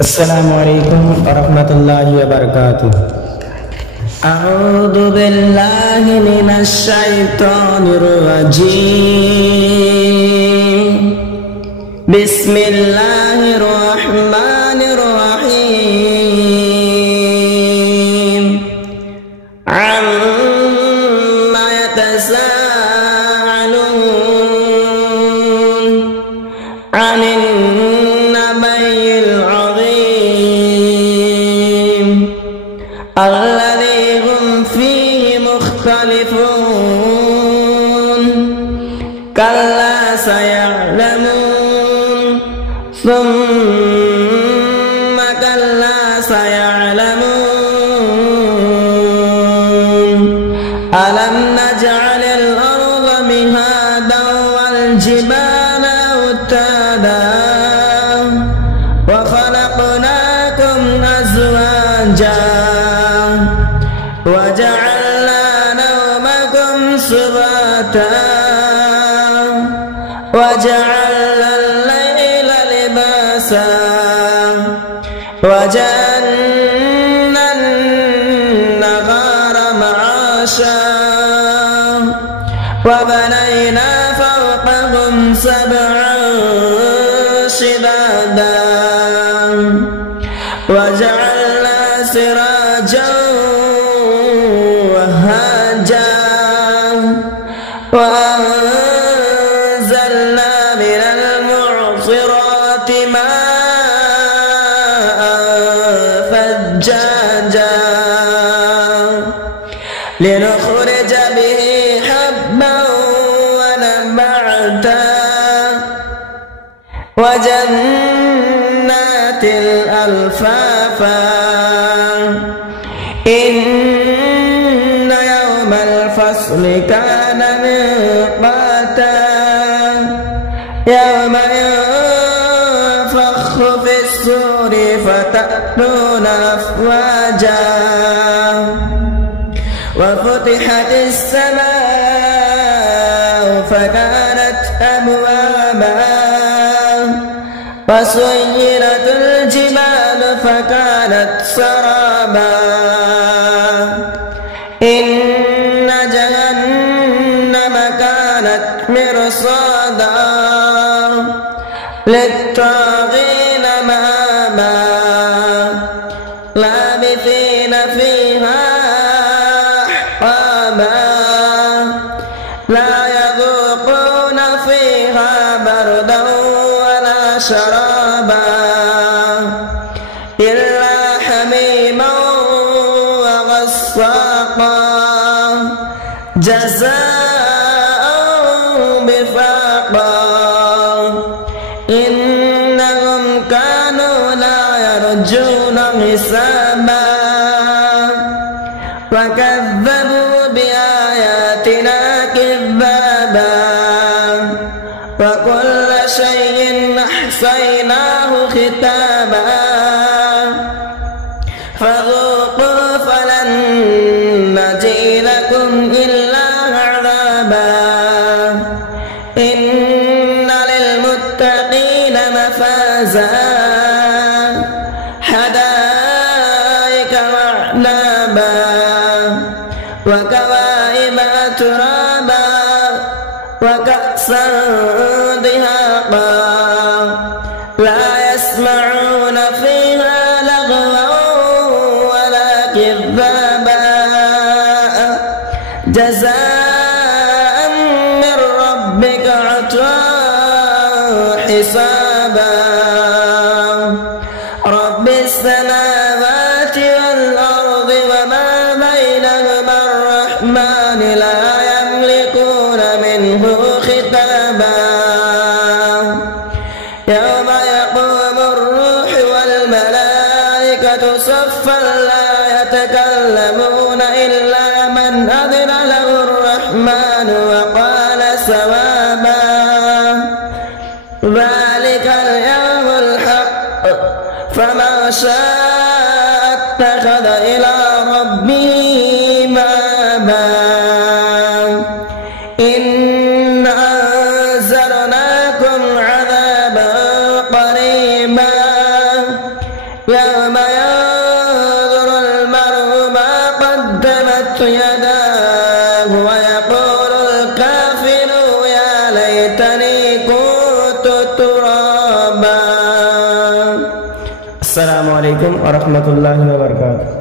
السلام عليكم ورحمة الله وبركاته. أعوذ بالله من الشيطان الرجيم. بسم الله الرحمن الرحيم. عما يتساءلون عن النبي العظيم الذي هم فيه مختلفون. كلا سيعلمون ثم كلا سيعلمون. ألم نجعل الأرض مهادا والجبال أوتادا وخلقناكم أزواجا وجعلنا نومكم سباتا وجعلنا الليل لباسا وجعلنا النهار معاشا وبنينا فوقهم سبعا شدادا وجعلنا سراجا وهاجا وأنزلنا من المعصرات ماء ثجاجا لنخرج به حبا ونبعتا وجنات ألفافا. إن يوم الفصل كان ميقاتا يوم ينفخ في الصور فتأتون أفواجا وفتحت السماء فكانت أبوابا وسيرت الجبال فكانت سرابا. إن جهنم كانت مرصادا للطاغين مآبا لابثين فيها أحقابا لا يذوقون فيها بردا ولا شرابا إلا حميما وغساقا جزاء وفاقا. إنهم كانوا لا يرجون حسابا وكذبوا بآياتنا كذابا وكل شيء أحصيناه كتابا فذوقوا فلن نزيدكم إلا عذابا. إن للمتقين مفازا حدائق وأعنابا وكواعب أترابا وكأسا دهاقا لا يسمعون فيها لغوا ولا كذابا جزاء من ربك عطاء حسابا. رب السماوات والأرض وما بينهما الرحمن لا يملكون منه خطابا. يوم يقوم الروح والملائكة صفا لا يتكلمون إلا من أذن له الرحمن وقال صوابا. ذلك اليوم الحق فمن شاء اتخذ إلى ربه مآبا. إن أنذرناكم عذابا قريبا يداه ويقول الكافر يا ليتني كنت ترابا. السلام عليكم ورحمة الله وبركاته.